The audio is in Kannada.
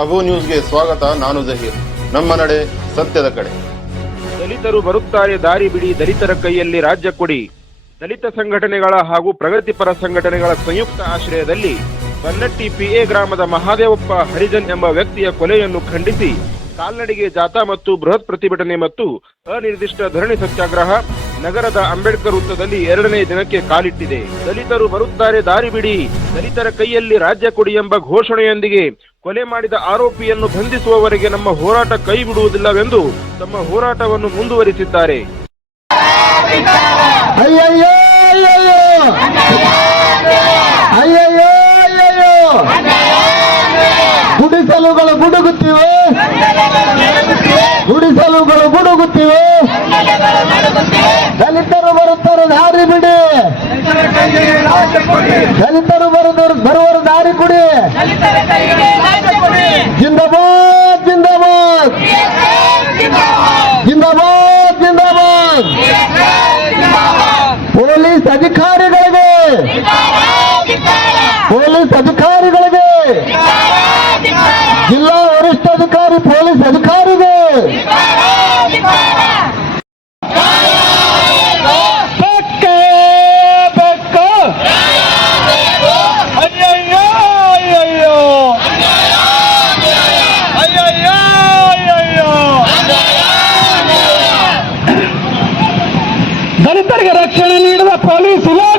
ಅಬು ನ್ಯೂಸ್ಗೆ ಸ್ವಾಗತ. ನಾನು ಜಹೀರ್. ನಮ್ಮ ನಡೆ ಸತ್ಯದ ಕಡೆ. ದಲಿತರು ಬರುತ್ತಾರೆ ದಾರಿ ಬಿಡಿ, ದಲಿತರ ಕೈಯಲ್ಲಿ ರಾಜ್ಯ ಕೊಡಿ. ದಲಿತ ಸಂಘಟನೆಗಳ ಹಾಗೂ ಪ್ರಗತಿಪರ ಸಂಘಟನೆಗಳ ಸಂಯುಕ್ತ ಆಶ್ರಯದಲ್ಲಿ ಬನ್ನಟ್ಟಿ PA ಗ್ರಾಮದ ಮಹಾದೇವಪ್ಪ ಹರಿಜನ್ ಎಂಬ ವ್ಯಕ್ತಿಯ ಕೊಲೆಯನ್ನು ಖಂಡಿಸಿ ಕಾಲ್ನಡಿಗೆ ಜಾಥಾ ಮತ್ತು ಬೃಹತ್ ಪ್ರತಿಭಟನೆ ಮತ್ತು ಅನಿರ್ದಿಷ್ಟ ಧರಣಿ ಸತ್ಯಾಗ್ರಹ ನಗರದ ಅಂಬೇಡ್ಕರ್ ವೃತ್ತದಲ್ಲಿ 2ನೇ ದಿನಕ್ಕೆ ಕಾಲಿಟ್ಟಿದೆ. ದಲಿತರು ಬರುತ್ತಾರೆ ದಾರಿ ಬಿಡಿ, ದಲಿತರ ಕೈಯಲ್ಲಿ ರಾಜ್ಯ ಕೊಡಿ ಎಂಬ ಘೋಷಣೆಯೊಂದಿಗೆ ಕೊಲೆ ಮಾಡಿದ ಆರೋಪಿಯನ್ನು ಬಂಧಿಸುವವರೆಗೆ ನಮ್ಮ ಹೋರಾಟ ಕೈ ಬಿಡುವುದಿಲ್ಲವೆಂದು ತಮ್ಮ ಹೋರಾಟವನ್ನು ಮುಂದುವರಿಸಿದ್ದಾರೆ. ಅಯ್ಯಯ್ಯೋ ಅಯ್ಯಯ್ಯೋ ಅಯ್ಯಯ್ಯೋ, ಗುಡಿಸಲುಗಳು ಗುಡುಗುತ್ತಿವೆ, ಗುಡಿಸಲುಗಳು ಗುಡುಗುತ್ತಿವೆ. ದಲಿತರು ಬರುತ್ತಾರೆ ದಾರಿ ಬಿಡಿ, ದಲಿತರು ಬರುವವರು ದಾರಿ ಕೊಡಿ. ಜಿಂದಾಬಾದ್ ಜಿಂದಾಬಾದ್ ಜಿಂದಾಬಾದ್ ಜಿಂದಾಬಾದ್. ಪೊಲೀಸ್ ಅಧಿಕಾರಿಗಳಿಗೆ, ಪೊಲೀಸ್ ಅಧಿಕಾರಿಗಳಿಗೆ, ಜಿಲ್ಲಾ ವರಿಷ್ಠಾಧಿಕಾರಿ ಪೊಲೀಸ್ ಅಧಿಕಾರಿಗೆ ದಲಿತರಿಗೆ ರಕ್ಷಣೆ ನೀಡಿದ ಪೊಲೀಸ್ ಇಲಾಖೆ